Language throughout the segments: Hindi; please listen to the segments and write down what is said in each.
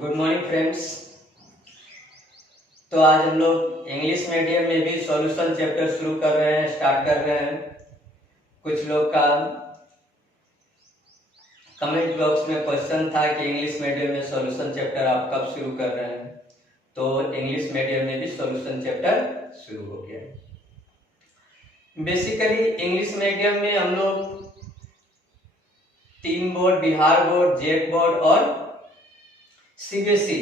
Good morning friends. तो आज हम लोग इंग्लिश मीडियम में भी सॉल्यूशन चैप्टर शुरू कर रहे हैं, स्टार्ट कर रहे हैं। कुछ लोग का कमेंट बॉक्स में क्वेश्चन था कि इंग्लिश मीडियम में सॉल्यूशन चैप्टर आप कब शुरू कर रहे हैं, तो इंग्लिश मीडियम में भी सॉल्यूशन चैप्टर शुरू हो गया। बेसिकली इंग्लिश मीडियम में हम लोग 3 board, Bihar board, jet board और सीबीएसई,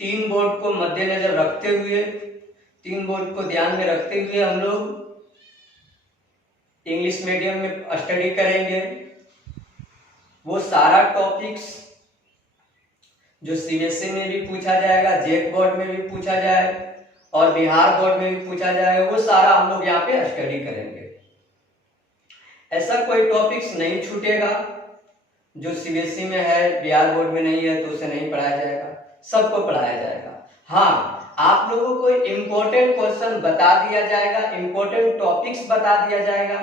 3 बोर्ड को मद्देनजर रखते हुए, 3 बोर्ड को ध्यान में रखते हुए हम लोग इंग्लिश मीडियम में स्टडी करेंगे। वो सारा टॉपिक्स जो सीबीएसई में भी पूछा जाएगा, जेट बोर्ड में भी पूछा जाए और बिहार बोर्ड में भी पूछा जाएगा, वो सारा हम लोग यहाँ पे स्टडी करेंगे। ऐसा कोई टॉपिक्स नहीं छूटेगा जो सीबीएसई में है, बिहार बोर्ड में नहीं है तो उसे नहीं पढ़ाया जाएगा, सबको पढ़ाया जाएगा। हाँ, आप लोगों को इम्पोर्टेंट क्वेश्चन बता दिया जाएगा, इम्पोर्टेंट टॉपिक्स बता दिया जाएगा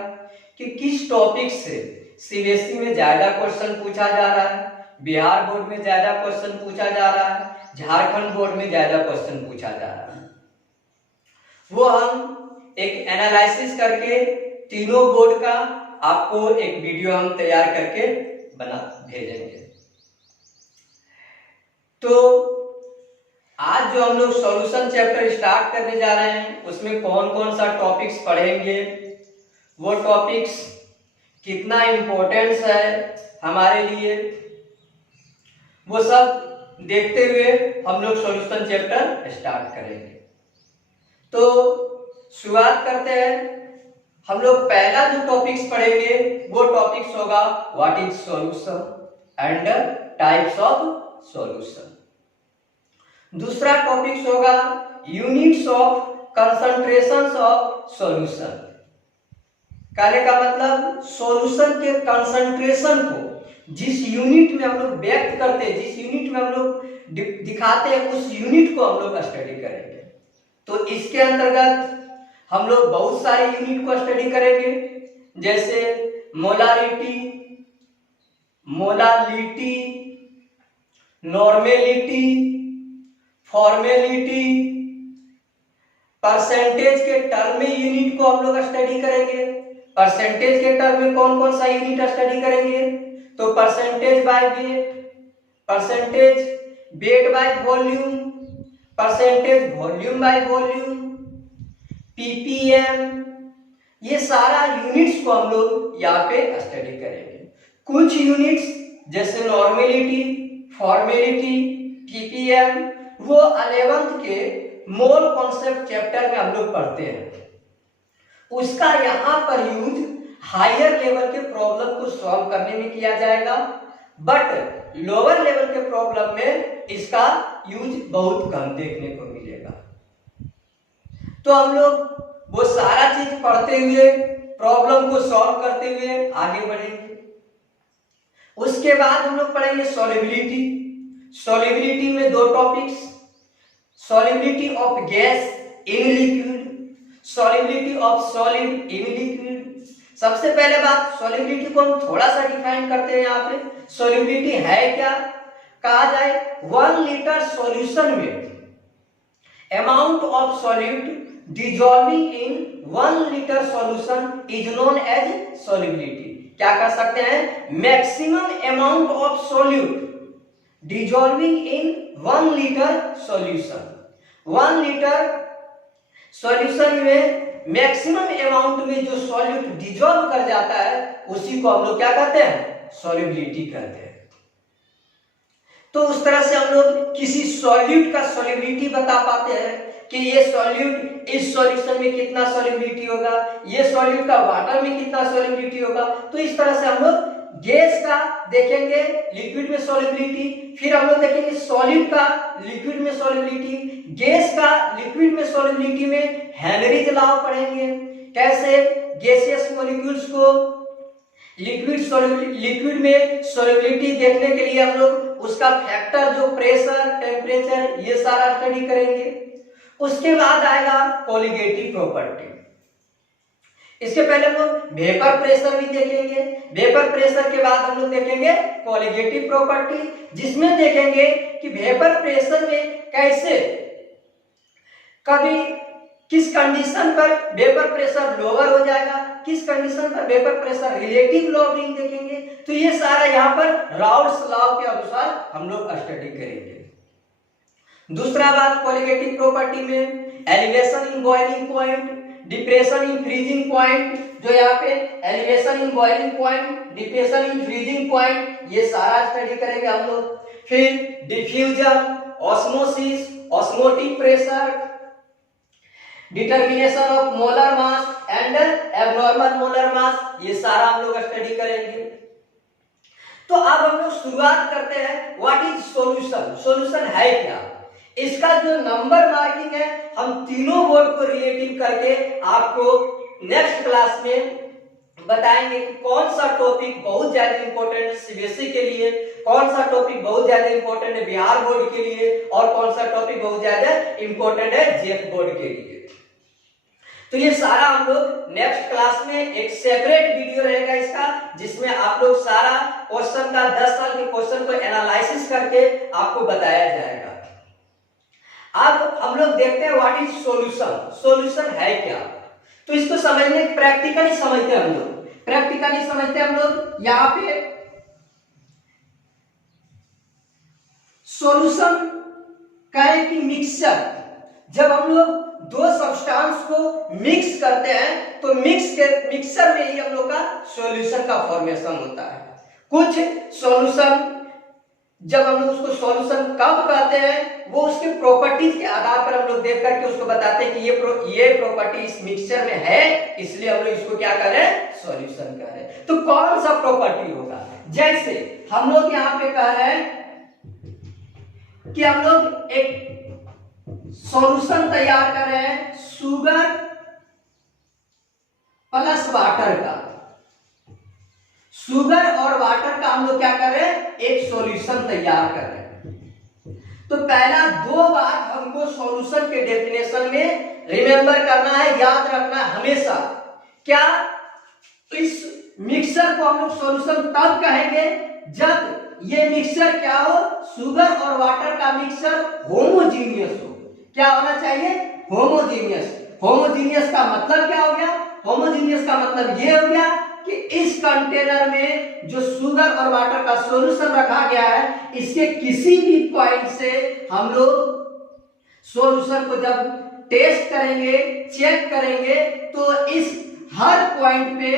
कि किस टॉपिक से सीबीएसई में ज्यादा क्वेश्चन पूछा जा रहा है, बिहार बोर्ड में ज्यादा क्वेश्चन पूछा जा रहा है, झारखंड बोर्ड में ज्यादा क्वेश्चन पूछा जा रहा है। वो हम एक एनालिसिस करके तीनों बोर्ड का आपको एक वीडियो हम तैयार करके बना भेजेंगे। तो आज जो हम लोग सॉल्यूशन चैप्टर स्टार्ट करने जा रहे हैं, उसमें कौन कौन सा टॉपिक्स पढ़ेंगे, वो टॉपिक्स कितना इम्पोर्टेंस है हमारे लिए, वो सब देखते हुए हम लोग सॉल्यूशन चैप्टर स्टार्ट करेंगे। तो शुरुआत करते हैं। हम लोग पहला जो टॉपिक्स पढ़ेंगे वो टॉपिक्स होगा what is solution and types of solution. दूसरा टॉपिक्स होगा units of concentrations of solution. कहने का मतलब सॉल्यूशन के कंसंट्रेशन को जिस यूनिट में हम लोग व्यक्त करते हैं, जिस यूनिट में हम लोग दिखाते हैं, उस यूनिट को हम लोग स्टडी करेंगे। तो इसके अंतर्गत हम लोग बहुत सारे यूनिट को स्टडी करेंगे, जैसे molarity, molality, normality, formality, percentage के टर्म में यूनिट को हम लोग स्टडी करेंगे। परसेंटेज के टर्म में कौन कौन सा यूनिट स्टडी करेंगे, तो percentage by weight, percentage weight by volume, percentage volume by volume, ppm, ये सारा यूनिट्स को हम लोग यहाँ पे स्टडी करेंगे। कुछ यूनिट्स जैसे नॉर्मेलिटी, फॉर्मेलिटी, पीपीएम, वो 11th के मोल कॉन्सेप्ट चैप्टर में हम लोग पढ़ते हैं। उसका यहाँ पर यूज हायर लेवल के प्रॉब्लम को सॉल्व करने में किया जाएगा, बट लोअर लेवल के प्रॉब्लम में इसका यूज बहुत कम देखने को मिलेगा। तो हम लोग वो सारा चीज पढ़ते हुए, प्रॉब्लम को सॉल्व करते हुए आगे बढ़ेंगे। उसके बाद हम लोग पढ़ेंगे सॉल्युबिलिटी। सॉल्युबिलिटी में 2 topics, solubility of gas in liquid, solubility of solid in liquid. सबसे पहले बात, सॉल्युबिलिटी को हम थोड़ा सा डिफाइन करते हैं। यहाँ पे सॉल्युबिलिटी है क्या, कहा जाए 1 लीटर सॉल्यूशन में amount of solute dissolving in 1 liter solution is known as solubility। क्या कर सकते हैं, maximum amount of solute dissolving in 1 liter solution। 1 liter solution में मैक्सिमम अमाउंट में जो सॉल्यूट डिजॉल्व कर जाता है उसी को हम लोग क्या कहते हैं, सॉल्युबिलिटी कहते हैं। तो उस तरह से हम लोग किसी सॉल्यूट का सॉल्युबिलिटी बता पाते हैं कि ये सॉल्यूट इस सॉल्यूशन में कितना सॉल्युबिलिटी होगा, ये सॉल्यूट का वाटर में कितना सॉल्युबिलिटी होगा। तो इस तरह से हम लोग गैस का देखेंगे, लिक्विड में सॉल्युबिलिटी, फिर हम लोग देखेंगे सॉलिड का लिक्विड में सॉल्युबिलिटी, गैस का लिक्विड में सॉल्युबिलिटी में हेनरीज लॉ पढ़ेंगे, कैसे गैसियस मॉलिक्यूल्स को लिक्विड में सॉल्युबिलिटी देखने के लिए हम लोग उसका फैक्टर, जो प्रेशर, टेम्परेचर, ये सारा स्टडी करेंगे। उसके बाद आएगा कोलिगेटिव प्रॉपर्टी। इसके पहले हम लोग वेपर प्रेशर भी देखेंगे। वेपर प्रेशर के बाद हम लोग देखेंगे कोलिगेटिव प्रॉपर्टी, जिसमें देखेंगे कि वेपर प्रेशर में कैसे कभी किस कंडीशन पर वेपर प्रेशर लोअर हो जाएगा, किस कंडीशन पर वेपर प्रेशर रिलेटिव लॉवरिंग देखेंगे। तो ये सारा यहाँ पर राउल्ट्स लॉ के अनुसार हम लोग स्टडी करेंगे। दूसरा बात कोलिगेटिव प्रॉपर्टी में elevation in boiling point, depression in freezing point, जो यहाँ पे elevation in boiling point, depression in freezing point, ये सारा स्टडी करेंगे हम लोग। फिर diffusion, osmosis, osmotic pressure, determination of molar mass and abnormal molar mass, ये सारा हम लोग स्टडी करेंगे। तो अब हम लोग शुरुआत करते हैं व्हाट इज सॉल्यूशन, सॉल्यूशन है क्या। इसका जो नंबर मार्किंग है हम तीनों वर्ड को रिलेटिव करके आपको नेक्स्ट क्लास में बताएंगे कि कौन सा टॉपिक बहुत ज्यादा इंपॉर्टेंट है सीबीएसई के लिए, कौन सा टॉपिक बहुत ज्यादा इंपॉर्टेंट है बिहार बोर्ड के लिए, और कौन सा टॉपिक बहुत ज्यादा इंपॉर्टेंट है जेएफ बोर्ड के लिए। तो ये सारा हम लोग नेक्स्ट क्लास में एक सेपरेट वीडियो रहेगा इसका, जिसमें आप लोग सारा क्वेश्चन का 10 साल के क्वेश्चन को एनालिसिस करके आपको बताया जाएगा। अब हम लोग देखते हैं व्हाट इज सॉल्यूशन, सॉल्यूशन है क्या। तो इसको समझने प्रैक्टिकली समझते हैं हम लोग, प्रैक्टिकली समझते हैं हम लोग। यहाँ पे सॉल्यूशन का है कि मिक्सचर, जब हम लोग दो सब्सटेंस को मिक्स करते हैं तो मिक्सचर में ही हम लोग का सॉल्यूशन का फॉर्मेशन होता है। कुछ सॉल्यूशन जब हम लोग उसको सॉल्यूशन कब कहते हैं, वो उसके प्रॉपर्टीज के आधार पर हम लोग देख करके उसको बताते हैं कि ये प्रॉपर्टी इस मिक्सचर में है, इसलिए हम लोग इसको क्या कर रहे हैं, सॉल्यूशन कह रहे हैं। तो कौन सा प्रॉपर्टी होगा, जैसे हम लोग यहाँ पे कह रहे हैं कि हम लोग एक सॉल्यूशन तैयार कर रहे हैं शुगर प्लस वाटर का, शुगर और वाटर का हम लोग क्या कर रहे हैं, एक सॉल्यूशन तैयार कर रहे हैं। तो पहला दो बात हमको सॉल्यूशन के डेफिनेशन में रिमेंबर करना है, याद रखना है हमेशा। क्या, तो इस मिक्सचर को हम लोग सॉल्यूशन तब कहेंगे जब ये मिक्सचर क्या हो, शुगर और वाटर का मिक्सचर होमोजीनियस हो। क्या होना चाहिए, होमोजीनियस। होमोजीनियस का मतलब क्या हो गया, होमोजीनियस का मतलब ये हो गया कि इस कंटेनर में जो शुगर और वाटर का सॉल्यूशन रखा गया है, इसके किसी भी पॉइंट से हम लोग सॉल्यूशन को जब टेस्ट करेंगे, चेक करेंगे, तो इस हर पॉइंट पे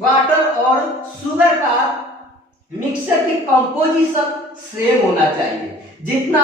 वाटर और शुगर का मिक्सचर की कंपोजिशन सेम होना चाहिए। जितना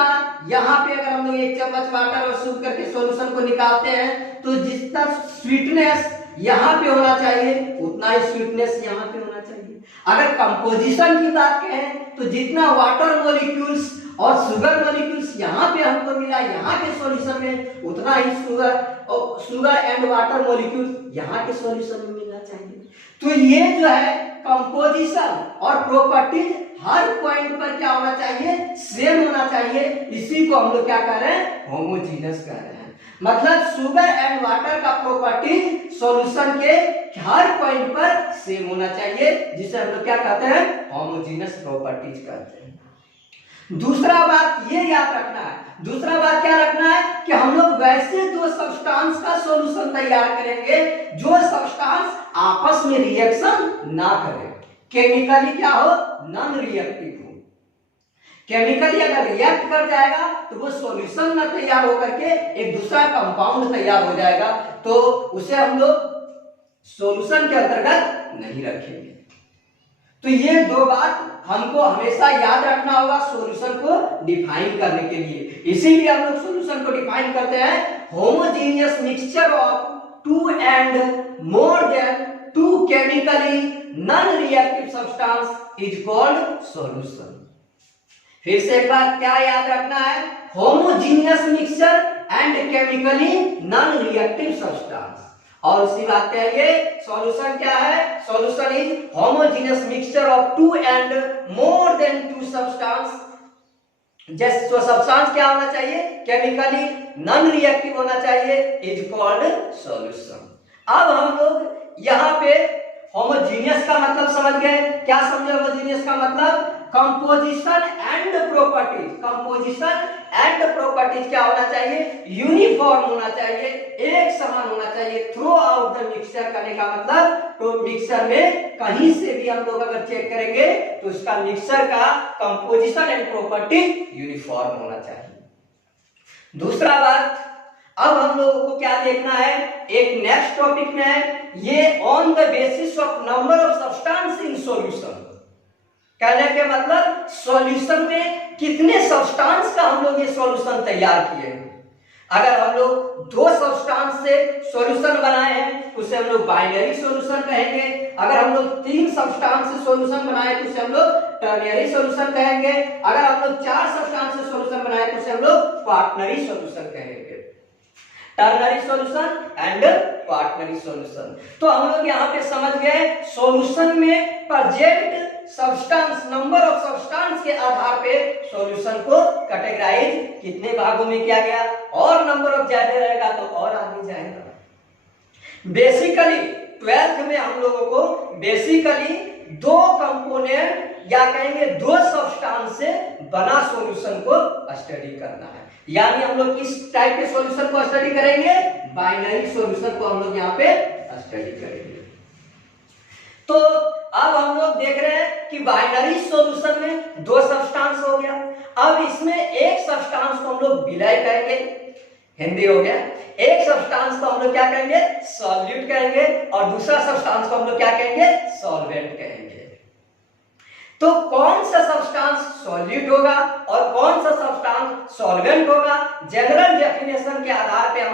यहाँ पे अगर हम लोग 1 चम्मच वाटर और शुगर के सॉल्यूशन को निकालते हैं, तो जितना स्वीटनेस यहाँ पे होना चाहिए उतना ही स्वीटनेस यहाँ पे होना चाहिए। अगर कंपोजिशन की बात करें तो जितना वाटर मॉलिक्यूल्स और शुगर मॉलिक्यूल्स यहाँ पे हमको मिला यहाँ के सॉल्यूशन में, उतना ही शुगर एंड वाटर मॉलिक्यूल्स यहाँ के सॉल्यूशन में मिलना चाहिए। तो ये जो है कंपोजिशन और प्रॉपर्टीज हर पॉइंट पर क्या होना चाहिए, सेम होना चाहिए। इसी को हम लोग क्या कह रहे हैं, होमोजीनियस कह रहे हैं। मतलब शुगर एंड वाटर का प्रॉपर्टीज सॉल्यूशन के हर पॉइंट पर सेम होना चाहिए, जिसे हम लोग क्या कहते हैं, होमोजीनियस प्रॉपर्टीज कहते हैं। दूसरा बात ये याद रखना है, दूसरा बात क्या रखना है कि हम लोग वैसे दो सब्सटेंस का सॉल्यूशन तैयार करेंगे जो सब्सटेंस आपस में रिएक्शन ना करें, केमिकली क्या हो, नॉन रिएक्टिव हो। केमिकली अगर रिएक्ट कर जाएगा तो वो सॉल्यूशन ना तैयार होकर के एक दूसरा कंपाउंड तैयार हो जाएगा, तो उसे हम लोग सॉल्यूशन के अंतर्गत नहीं रखेंगे। तो ये दो बात हमको हमेशा याद रखना होगा सॉल्यूशन को डिफाइन करने के लिए। इसीलिए हम लोग सॉल्यूशन को डिफाइन करते हैं, homogeneous mixture of 2 and more than 2 chemically non-reactive substance is called solution। फिर से एक बात क्या याद रखना है, homogeneous mixture and chemically non reactive substance. और उसकी बात कहेंगे सॉल्यूशन क्या है, solution is homogeneous mixture of 2 and more than 2 substance. जैसे तो सब्सटेंस क्या होना चाहिए, केमिकली नॉन रिएक्टिव होना चाहिए, इज कॉल्ड सॉल्यूशन। अब हम लोग यहाँ पे होमोजीनियस का मतलब समझ गए। क्या समझे होमोजीनियस का मतलब? Composition and properties. Composition and properties क्या होना चाहिए? यूनिफॉर्म होना चाहिए, एक समान होना चाहिए थ्रू आउट द मिक्सचर। करने का मतलब तो मिक्सचर में कहीं से भी हम लोग अगर चेक करेंगे तो उसका मिक्सचर का कंपोजिशन एंड प्रॉपर्टी यूनिफॉर्म होना चाहिए। दूसरा बात, अब हम लोगों को क्या देखना है, एक नेक्स्ट टॉपिक में है ये on the basis of number of substance in solution. कहने के मतलब सॉल्यूशन में कितने सब्सटेंस का हम लोग ये सॉल्यूशन तैयार किए हैं। अगर हम लोग 2 सब्सटेंस से सॉल्यूशन बनाए हैं उसे हम लोग बाइनरी सॉल्यूशन कहेंगे। अगर हम लोग 3 सब्सटेंस से सॉल्यूशन बनाए तो उसे हम लोग टर्नियरी सॉल्यूशन कहेंगे। अगर हम लोग 4 सब्सटेंस से सॉल्यूशन बनाए तो उसे हम लोग क्वाaternary सॉल्यूशन कहेंगे। Ternary solution and quaternary solution. तो हम लोग यहाँ पे समझ गए सॉल्यूशन में present substance, number of substance के आधार पे सॉल्यूशन को कैटेगराइज कितने भागों में किया गया, और नंबर ऑफ ज्यादा रहेगा तो और आगे जाएगा। बेसिकली 12th में हम लोगों को बेसिकली 2 कंपोनेंट या कहेंगे 2 सब्सटेंस से बना सॉल्यूशन को स्टडी करना है। यानी हम लोग किस टाइप के सॉल्यूशन को स्टडी करेंगे? बाइनरी सॉल्यूशन को हम लोग यहाँ पे स्टडी करेंगे। तो अब हम लोग देख रहे हैं कि बाइनरी सॉल्यूशन में 2 सब्सटेंस हो गया। अब इसमें एक सब्सटेंस को हम लोग विलय कहेंगे, हिंदी हो गया। एक सब्सटेंस को हम लोग क्या कहेंगे? सॉल्यूट कहेंगे, और दूसरा सब्सटेंस को हम लोग क्या कहेंगे? सॉल्वेंट कहेंगे। तो कौन सा सब्सटेंस सॉल्यूट होगा और कौन सा सब्सटेंस सॉल्वेंट होगा, जनरल डेफिनेशन के आधार पे हम